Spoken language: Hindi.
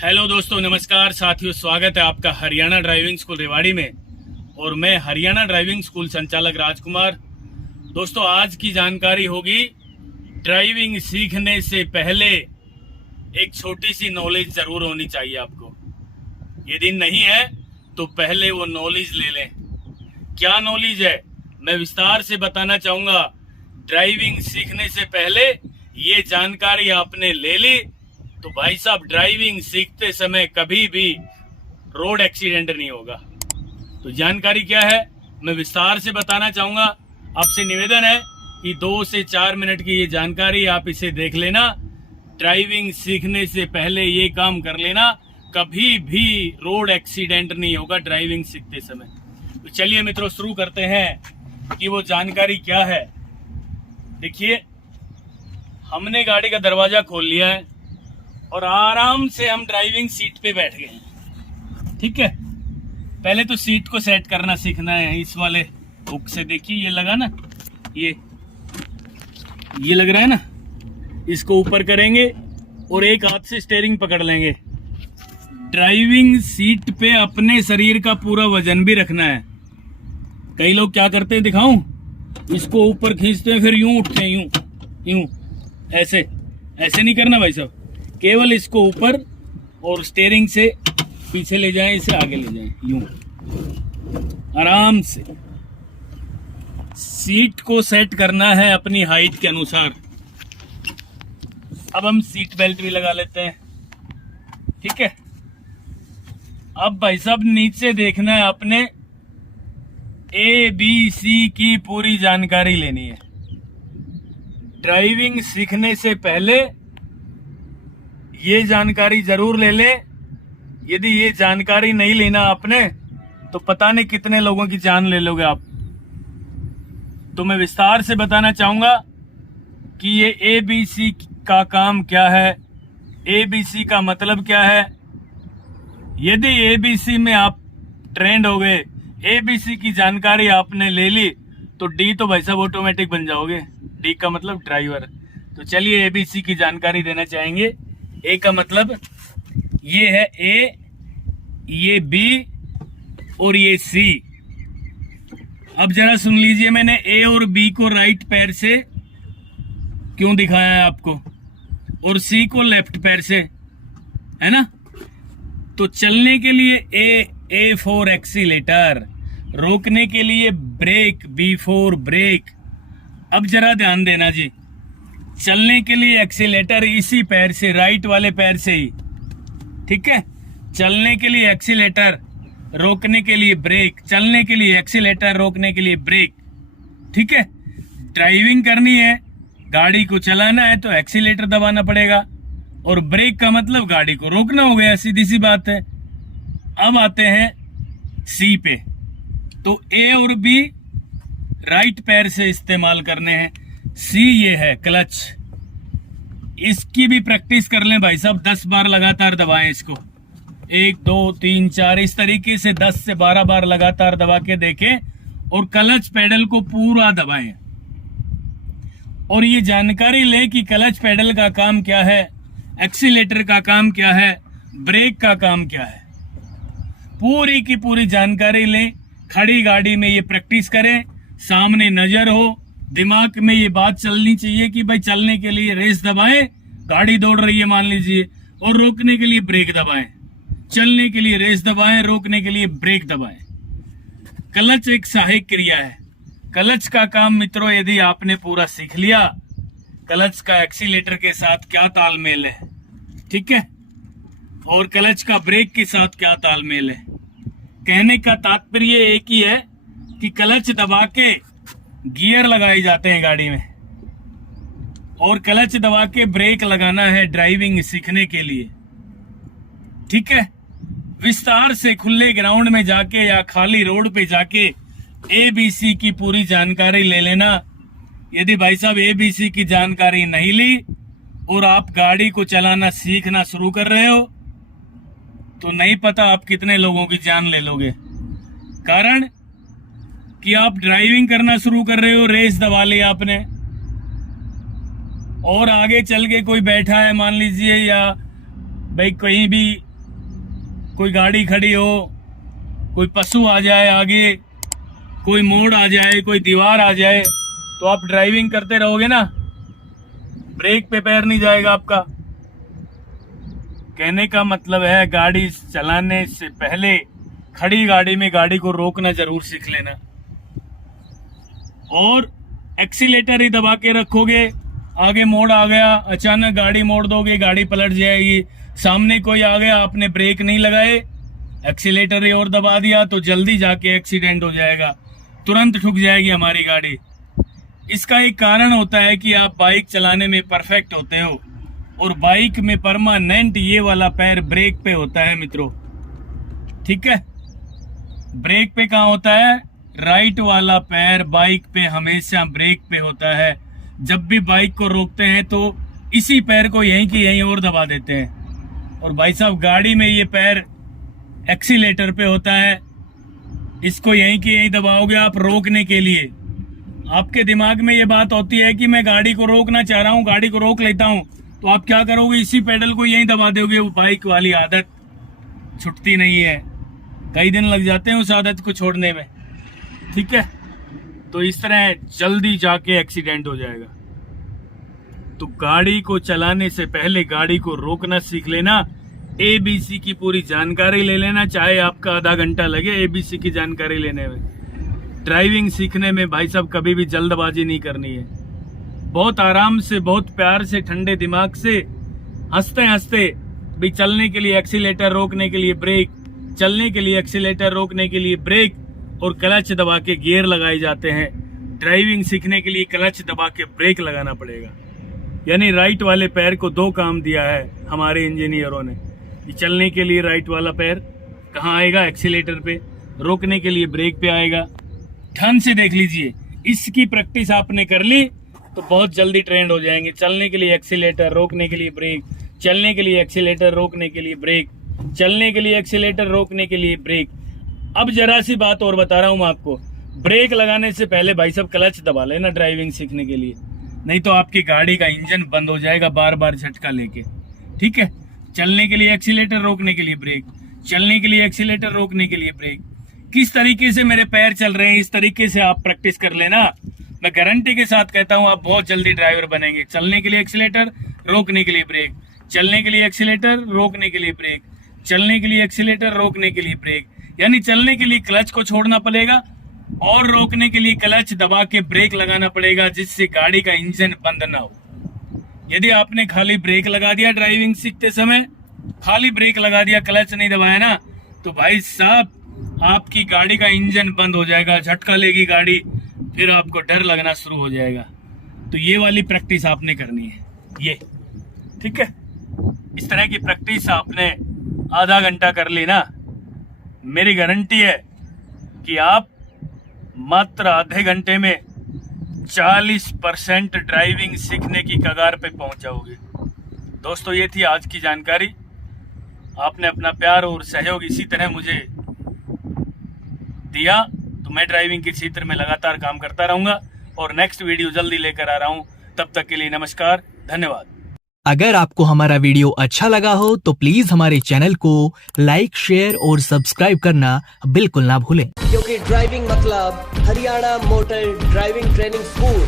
हेलो दोस्तों, नमस्कार साथियों। स्वागत है आपका हरियाणा ड्राइविंग स्कूल रेवाड़ी में और मैं हरियाणा ड्राइविंग स्कूल संचालक राजकुमार। दोस्तों, आज की जानकारी होगी ड्राइविंग सीखने से पहले एक छोटी सी नॉलेज जरूर होनी चाहिए आपको। यदि नहीं है तो पहले वो नॉलेज ले लें। क्या नॉलेज है मैं विस्तार से बताना चाहूँगा। ड्राइविंग सीखने से पहले ये जानकारी आपने ले ली तो भाई साहब ड्राइविंग सीखते समय कभी भी रोड एक्सीडेंट नहीं होगा। तो जानकारी क्या है मैं विस्तार से बताना चाहूँगा। आपसे निवेदन है कि 2 से 4 मिनट की ये जानकारी आप इसे देख लेना। ड्राइविंग सीखने से पहले ये काम कर लेना, कभी भी रोड एक्सीडेंट नहीं होगा ड्राइविंग सीखते समय। तो चलिए मित्रों, शुरू करते हैं कि वो जानकारी क्या है। देखिए, हमने गाड़ी का दरवाजा खोल लिया है और आराम से हम ड्राइविंग सीट पे बैठ गए हैं। ठीक है, पहले तो सीट को सेट करना सीखना है। इस वाले हुक से देखिए, ये लगा ना, ये लग रहा है ना, इसको ऊपर करेंगे और एक हाथ से स्टीयरिंग पकड़ लेंगे। ड्राइविंग सीट पे अपने शरीर का पूरा वजन भी रखना है। कई लोग क्या करते हैं दिखाऊं, इसको ऊपर खींचते हैं फिर यूं उठते हैं, यूं ऐसे नहीं करना भाई साहब। केवल इसको ऊपर और स्टीयरिंग से पीछे ले जाएं, इसे आगे ले जाएं, यूं आराम से। सीट को सेट करना है अपनी हाइट के अनुसार। अब हम सीट बेल्ट भी लगा लेते हैं। ठीक है, अब भाई साहब नीचे देखना है, अपने ABC की पूरी जानकारी लेनी है। ड्राइविंग सीखने से पहले ये जानकारी जरूर ले लें। यदि ये जानकारी नहीं लेना आपने तो पता नहीं कितने लोगों की जान ले लोगे आप। तो मैं विस्तार से बताना चाहूंगा कि ये ABC का काम क्या है, ABC का मतलब क्या है। यदि ABC में आप ट्रेंड हो गए, ABC की जानकारी आपने ले ली तो D तो भाई साहब ऑटोमेटिक बन जाओगे। D का मतलब ड्राइवर। तो चलिए ABC की जानकारी देना चाहेंगे। A का मतलब ये है A, ये B और ये C। अब जरा सुन लीजिए, मैंने A और B को राइट पैर से क्यों दिखाया है आपको और C को लेफ्ट पैर से, है ना। तो चलने के लिए A फॉर एक्सीलेटर, रोकने के लिए ब्रेक, B फॉर ब्रेक। अब जरा ध्यान देना जी, चलने के लिए एक्सीलेटर इसी पैर से, राइट वाले पैर से ही। ठीक है, चलने के लिए एक्सीलेटर, रोकने के लिए ब्रेक, चलने के लिए एक्सीलेटर, रोकने के लिए ब्रेक। ठीक है, ड्राइविंग करनी है, गाड़ी को चलाना है तो एक्सीलेटर दबाना पड़ेगा और ब्रेक का मतलब गाड़ी को रोकना हो गया, सीधी सी बात है। अब आते हैं C पे। तो A और B राइट पैर से इस्तेमाल करने हैं। C ये है क्लच। इसकी भी प्रैक्टिस कर लें भाई साहब, 10 बार लगातार दबाएं इसको। 1 2 3 4 इस तरीके से 10 से 12 बार लगातार दबा के देखें और क्लच पेडल को पूरा दबाएं। और ये जानकारी लें कि क्लच पेडल का काम क्या है, एक्सीलेटर का काम क्या है, ब्रेक का काम क्या है। पूरी की पूरी जानकारी लें। खड़ी गाड़ी में ये प्रैक्टिस करें, सामने नजर हो, दिमाग में ये बात चलनी चाहिए कि भाई चलने के लिए रेस दबाएं, गाड़ी दौड़ रही है मान लीजिए, और रोकने के लिए ब्रेक दबाएं। चलने के लिए रेस दबाएं, रोकने के लिए ब्रेक दबाएं। क्लच एक सहायक क्रिया है। क्लच का काम मित्रों यदि आपने पूरा सीख लिया, क्लच का एक्सीलेटर के साथ क्या तालमेल है, ठीक है, और क्लच का ब्रेक के साथ क्या तालमेल है। कहने का तात्पर्य एक ही है कि क्लच दबा के गियर लगाए जाते हैं गाड़ी में और क्लच दबा के ब्रेक लगाना है ड्राइविंग सीखने के लिए। ठीक है, विस्तार से खुले ग्राउंड में जाके या खाली रोड पे जाके ABC की पूरी जानकारी ले लेना। यदि भाई साहब ABC की जानकारी नहीं ली और आप गाड़ी को चलाना सीखना शुरू कर रहे हो तो नहीं पता आप कितने लोगों की जान ले लोगे। कारण कि आप ड्राइविंग करना शुरू कर रहे हो, रेस दबा लिया आपने और आगे चल के कोई बैठा है मान लीजिए, या भाई कहीं भी कोई गाड़ी खड़ी हो, कोई पशु आ जाए आगे, कोई मोड़ आ जाए, कोई दीवार आ जाए, तो आप ड्राइविंग करते रहोगे ना, ब्रेक पे पैर नहीं जाएगा आपका। कहने का मतलब है गाड़ी चलाने से पहले खड़ी गाड़ी में गाड़ी को रोकना जरूर सीख लेना। और एक्सीलेटर ही दबा के रखोगे, आगे मोड़ आ गया, अचानक गाड़ी मोड़ दोगे, गाड़ी पलट जाएगी। सामने कोई आ गया, आपने ब्रेक नहीं लगाए, एक्सीलेटर ही और दबा दिया, तो जल्दी जाके एक्सीडेंट हो जाएगा, तुरंत ठुक जाएगी हमारी गाड़ी। इसका एक कारण होता है कि आप बाइक चलाने में परफेक्ट होते हो, और बाइक में परमानेंट ये वाला पैर ब्रेक पे होता है मित्रों। ठीक है, ब्रेक पे कहाँ होता है? राइट वाला पैर बाइक पे हमेशा ब्रेक पे होता है। जब भी बाइक को रोकते हैं तो इसी पैर को यहीं की यहीं और दबा देते हैं। और भाई साहब, गाड़ी में ये पैर एक्सीलेटर पे होता है, इसको यहीं की यहीं दबाओगे आप रोकने के लिए। आपके दिमाग में ये बात होती है कि मैं गाड़ी को रोकना चाह रहा हूँ, गाड़ी को रोक लेता हूँ, तो आप क्या करोगे? इसी पेडल को यहीं दबा दोगे। वो बाइक वाली आदत छूटती नहीं है, कई दिन लग जाते हैं उस आदत को छोड़ने में। ठीक है, तो इस तरह जल्दी जाके एक्सीडेंट हो जाएगा। तो गाड़ी को चलाने से पहले गाड़ी को रोकना सीख लेना, एबीसी की पूरी जानकारी ले लेना, चाहे आपका आधा घंटा लगे एबीसी की जानकारी लेने में। ड्राइविंग सीखने में भाई साहब कभी भी जल्दबाजी नहीं करनी है। बहुत आराम से, बहुत प्यार से, ठंडे दिमाग से, हंसते हंसते भी चलने के लिए एक्सीलेटर, रोकने के लिए ब्रेक, चलने के लिए एक्सीलेटर, रोकने के लिए ब्रेक, और क्लच दबा के गियर लगाए जाते हैं। ड्राइविंग सीखने के लिए क्लच दबा के ब्रेक लगाना पड़ेगा। यानी राइट वाले पैर को दो काम दिया है हमारे इंजीनियरों ने कि चलने के लिए राइट वाला पैर कहाँ आएगा? एक्सीलेटर पे। रोकने के लिए ब्रेक पे आएगा। ध्यान से देख लीजिए, इसकी प्रैक्टिस आपने कर ली तो बहुत जल्दी ट्रेंड हो जाएंगे। चलने के लिए एक्सीलेटर, रोकने के लिए ब्रेक, चलने के लिए एक्सीलेटर, रोकने के लिए ब्रेक, चलने के लिए एक्सीलेटर, रोकने के लिए ब्रेक। अब जरा सी बात और बता रहा हूं मैं आपको, ब्रेक लगाने से पहले भाई साहब क्लच दबा लेना ड्राइविंग सीखने के लिए, नहीं तो आपकी गाड़ी का इंजन बंद हो जाएगा बार बार झटका लेके। ठीक है, चलने के लिए एक्सीलेटर, रोकने के लिए ब्रेक, चलने के लिए एक्सीलेटर, रोकने के लिए ब्रेक। किस तरीके से मेरे पैर चल रहे हैं, इस तरीके से आप प्रैक्टिस कर लेना। मैं गारंटी के साथ कहता हूं आप बहुत जल्दी ड्राइवर बनेंगे। चलने के लिए एक्सीलेटर, रोकने के लिए ब्रेक, चलने के लिए एक्सीलेटर, रोकने के लिए ब्रेक, चलने के लिए एक्सीलेटर, रोकने के लिए ब्रेक। यानी चलने के लिए क्लच को छोड़ना पड़ेगा और रोकने के लिए क्लच दबा के ब्रेक लगाना पड़ेगा, जिससे गाड़ी का इंजन बंद ना हो। यदि आपने खाली ब्रेक लगा दिया ड्राइविंग सीखते समय, खाली ब्रेक लगा दिया, क्लच नहीं दबाया ना, तो भाई साहब आपकी गाड़ी का इंजन बंद हो जाएगा, झटका लेगी गाड़ी, फिर आपको डर लगना शुरू हो जाएगा। तो ये वाली प्रैक्टिस आपने करनी है, ये ठीक है। इस तरह की प्रैक्टिस आपने आधा घंटा कर ली ना, मेरी गारंटी है कि आप मात्र आधे घंटे में 40% ड्राइविंग सीखने की कगार पे पहुंच जाओगे। दोस्तों, ये थी आज की जानकारी। आपने अपना प्यार और सहयोग इसी तरह मुझे दिया तो मैं ड्राइविंग के क्षेत्र में लगातार काम करता रहूंगा और नेक्स्ट वीडियो जल्दी लेकर आ रहा हूं। तब तक के लिए नमस्कार, धन्यवाद। अगर आपको हमारा वीडियो अच्छा लगा हो तो प्लीज हमारे चैनल को लाइक, शेयर और सब्सक्राइब करना बिल्कुल ना भूलें, क्योंकि ड्राइविंग मतलब Haryana motor driving training school.